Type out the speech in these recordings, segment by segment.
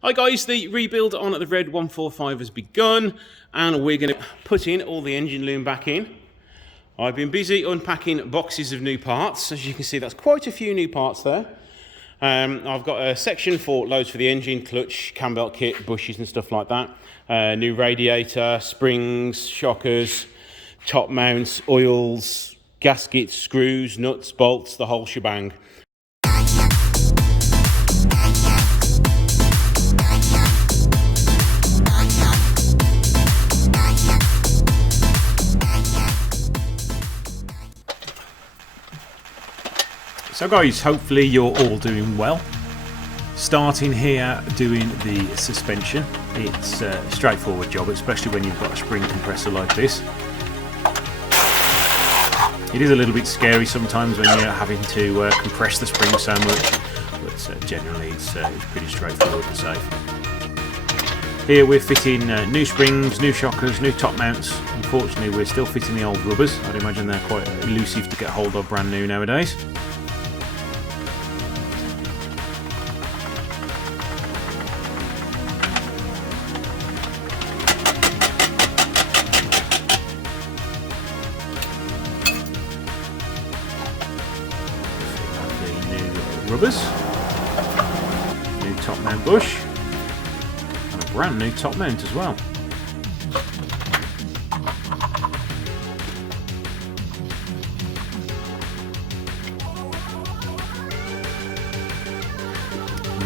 Hi guys, the rebuild on the Red 145 has begun and we're going to put in all the engine loom back in. I've been busy unpacking boxes of new parts. As you can see, that's quite a few new parts there. I've got a section for loads for the engine, clutch, cam belt kit, bushes and stuff like that. New radiator, springs, shockers, top mounts, oils, gaskets, screws, nuts, bolts, the whole shebang. So guys, hopefully you're all doing well. Starting here doing the suspension. It's a straightforward job, especially when you've got a spring compressor like this. It is a little bit scary sometimes when you're having to compress the spring so much, but generally it's pretty straightforward and safe. Here we're fitting new springs, new shockers, new top mounts. Unfortunately we're still fitting the old rubbers. I'd imagine they're quite elusive to get hold of brand new nowadays. Rubbers, new top mount bush, and a brand new top mount as well.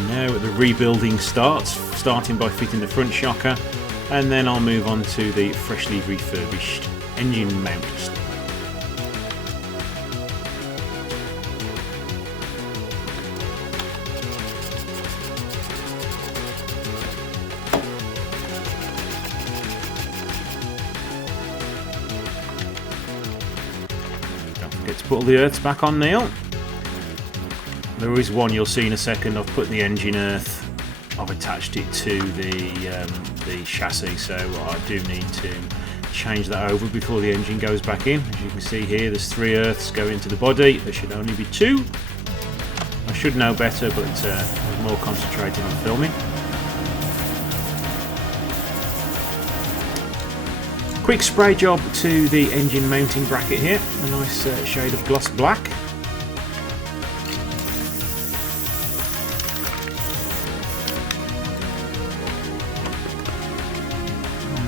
Now the rebuilding starts, starting by fitting the front shocker, and then I'll move on to the freshly refurbished engine mount. Get to put all the earths back on now. There is one you'll see in a second. I've put the engine earth, I've attached it to the chassis, so I do need to change that over before the engine goes back in. As you can see here, there's 3 earths going into the body. There should only be 2. I should know better, but I was more concentrated on filming. Quick spray job to the engine mounting bracket here, a nice shade of gloss black.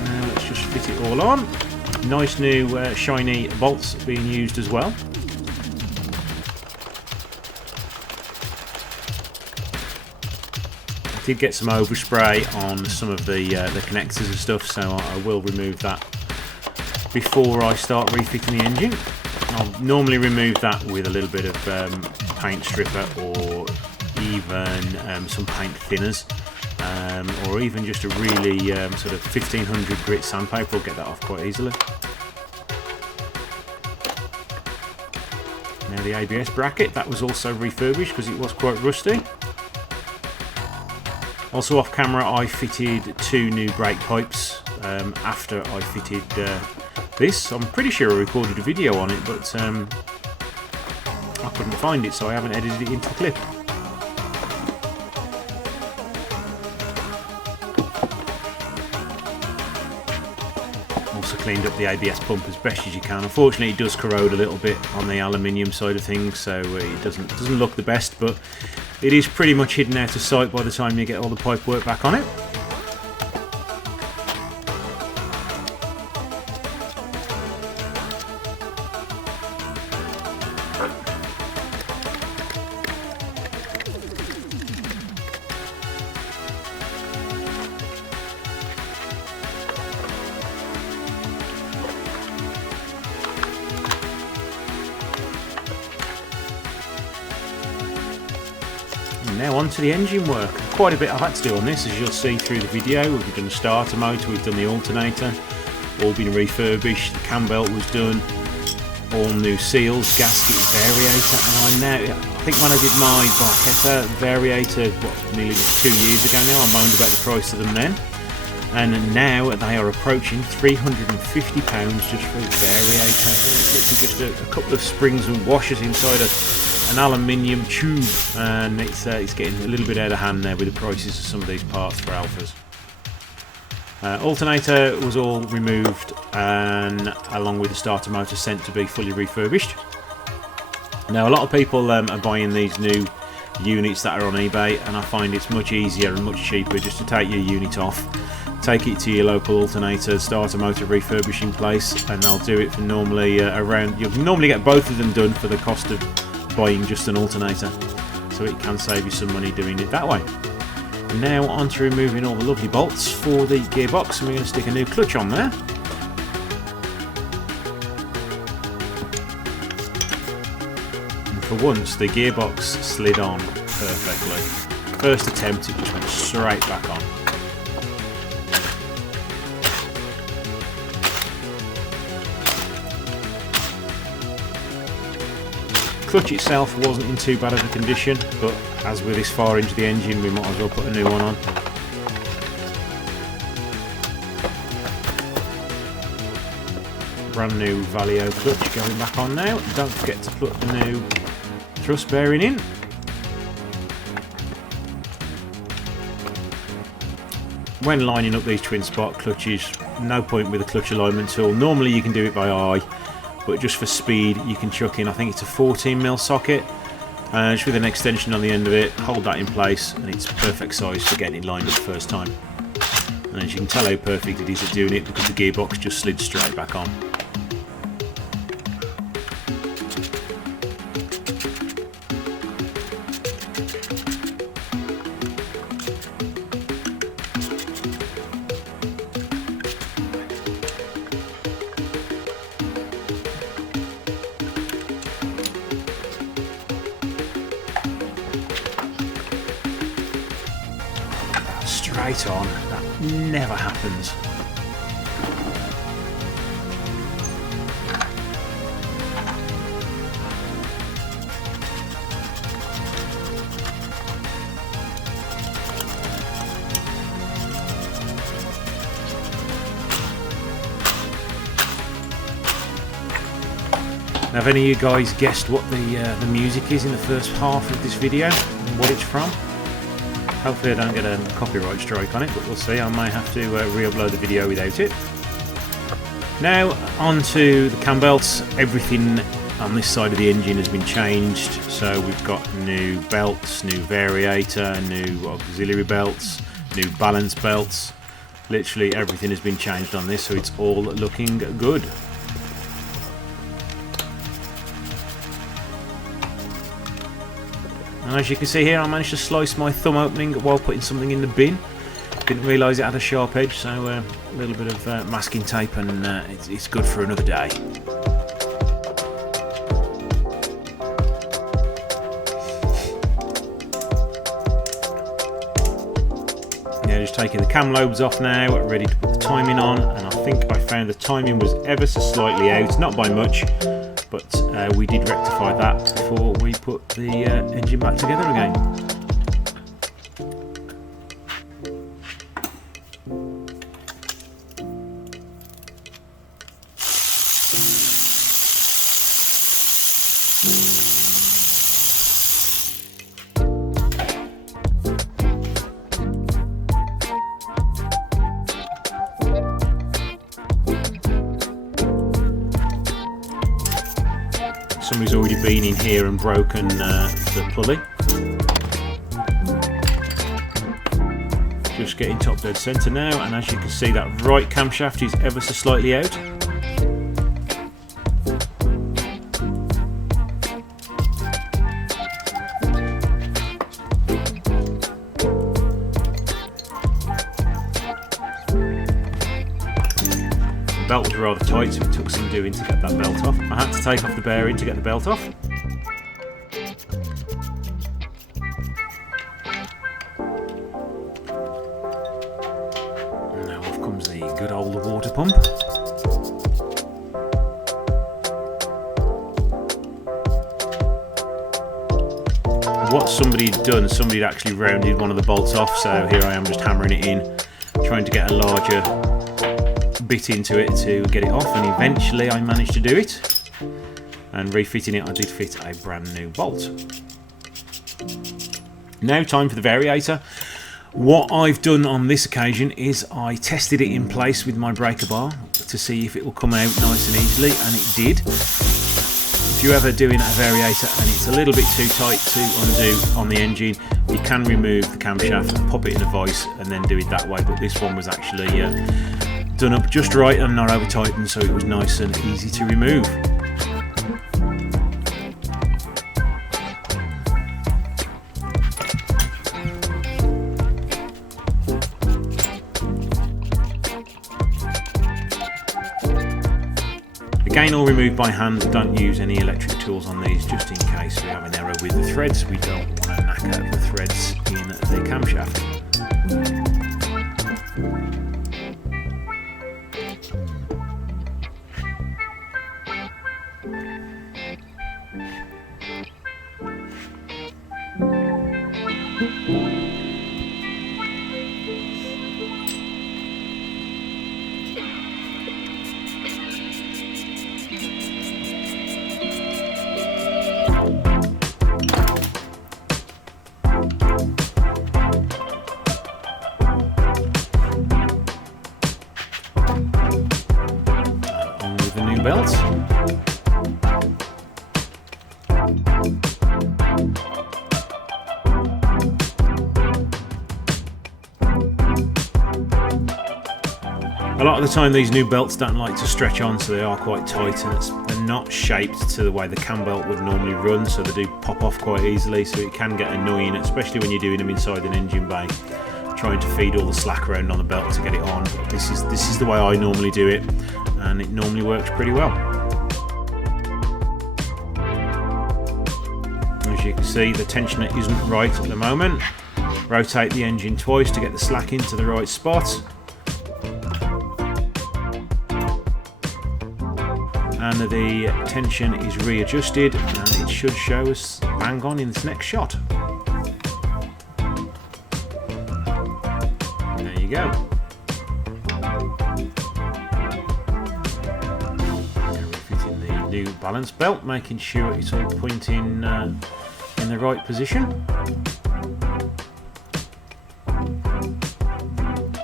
Now let's just fit it all on. Nice new shiny bolts being used as well. I did get some overspray on some of the connectors and stuff, so I will remove that before I start refitting the engine. I'll normally remove that with a little bit of paint stripper or even some paint thinners, or even just a really sort of 1500 grit sandpaper will get that off quite easily. Now the ABS bracket, that was also refurbished because it was quite rusty. Also off camera I fitted 2 new brake pipes after I fitted this. I'm pretty sure I recorded a video on it, but I couldn't find it, so I haven't edited it into the clip. Also cleaned up the ABS pump as best as you can. Unfortunately it does corrode a little bit on the aluminium side of things, so it doesn't look the best, but it is pretty much hidden out of sight by the time you get all the pipe work back on it. Now on to the engine work. Quite a bit I've had to do on this, as you'll see through the video. We've done the starter motor, we've done the alternator, all been refurbished, the cam belt was done, all new seals, gasket, variator, and I think when I did my Barchetta variator, nearly 2 years ago now, I moaned about the price of them then. And now they are approaching £350 just for a variator. It's literally just a couple of springs and washers inside a an aluminium tube, and it's getting a little bit out of hand now with the prices of some of these parts for Alfas. Alternator was all removed and along with the starter motor sent to be fully refurbished. Now a lot of people are buying these new units that are on eBay, and I find it's much easier and much cheaper just to take your unit off, take it to your local Alternator starter motor refurbishing place, and they'll do it for normally around, you'll normally get both of them done for the cost of buying just an Alternator, so it can save you some money doing it that way. Now on to removing all the lovely bolts for the gearbox, and we're going to stick a new clutch on there. And for once the gearbox slid on perfectly. First attempt it just went straight back on. Clutch itself wasn't in too bad of a condition, but as we're this far into the engine we might as well put a new one on. Brand new Valio clutch going back on now. Don't forget to put the new thrust bearing in. When lining up these twin spot clutches, no point with a clutch alignment tool. Normally you can do it by eye, but just for speed you can chuck in, I think it's a 14mm socket, just with an extension on the end of it, hold that in place, and it's perfect size for getting it lined up the first time. And as you can tell how perfect it is at doing it, because the gearbox just slid straight back on. Straight on, that never happens. Now, have any of you guys guessed what the music is in the first half of this video and what it's from? Hopefully I don't get a copyright strike on it, but we'll see. I may have to re-upload the video without it. Now on to the cam belts. Everything on this side of the engine has been changed. So we've got new belts, new variator, new auxiliary belts, new balance belts. Literally everything has been changed on this, so it's all looking good. And as you can see here, I managed to slice my thumb opening while putting something in the bin. Didn't realise it had a sharp edge, so a little bit of masking tape, and it's good for another day. Yeah, just taking the cam lobes off now, ready to put the timing on, and I think I found the timing was ever so slightly out, not by much. But we did rectify that before we put the engine back together again. Somebody's already been in here and broken the pulley. Just getting top dead centre now, and as you can see, that right camshaft is ever so slightly out. The belt was rather tight, so it took some doing to get that belt off. I had to take off the bearing to get the belt off. And now off comes the good old water pump. What somebody'd done, somebody'd actually rounded one of the bolts off, so here I am just hammering it in, trying to get a larger bit into it to get it off, and eventually I managed to do it. and refitting it I did fit a brand new bolt. Now time for the variator. What I've done on this occasion is I tested it in place with my breaker bar to see if it will come out nice and easily, and it did. If you're ever doing a variator and it's a little bit too tight to undo on the engine, you can remove the camshaft and pop it in a vise and then do it that way, but this one was actually done up just right and not over tightened, so it was nice and easy to remove. Again, all removed by hand. Don't use any electric tools on these, just in case we have an error with the threads. We don't want to knacker the threads in the camshaft. Belt. A lot of the time these new belts don't like to stretch on, so they are quite tight, and they're not shaped to the way the cam belt would normally run, so they do pop off quite easily, so it can get annoying, especially when you're doing them inside an engine bay, trying to feed all the slack around on the belt to get it on. But this is the way I normally do it, and it normally works pretty well. As you can see, the tensioner isn't right at the moment. Rotate the engine twice to get the slack into the right spot. And the tension is readjusted, and it should show us bang on in this next shot. There you go. New balance belt, making sure it's all pointing in the right position.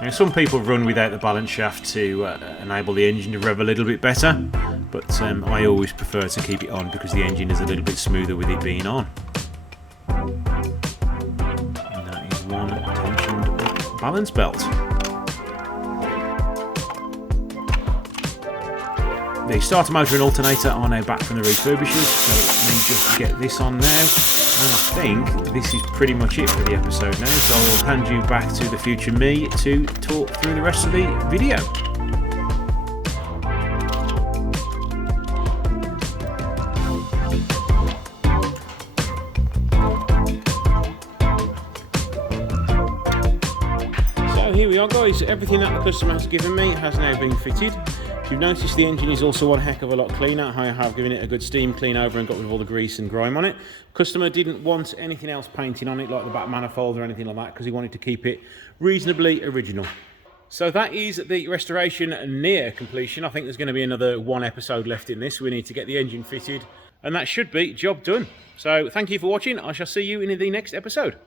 Now, some people run without the balance shaft to enable the engine to rev a little bit better, but I always prefer to keep it on because the engine is a little bit smoother with it being on. And that is one tensioned balance belt. The starter motor and alternator are now back from the refurbishers, so let me just get this on now, and I think this is pretty much it for the episode now, so I will hand you back to the future me to talk through the rest of the video. So here we are, guys. Everything that the customer has given me has now been fitted. You've noticed the engine is also one heck of a lot cleaner. I have given it a good steam clean over and got rid of all the grease and grime on it. Customer didn't want anything else painting on it, like the back manifold or anything like that, because he wanted to keep it reasonably original. So that is the restoration near completion. I think there's going to be another one episode left in this. We need to get the engine fitted, and that should be job done. So thank you for watching. I shall see you in the next episode.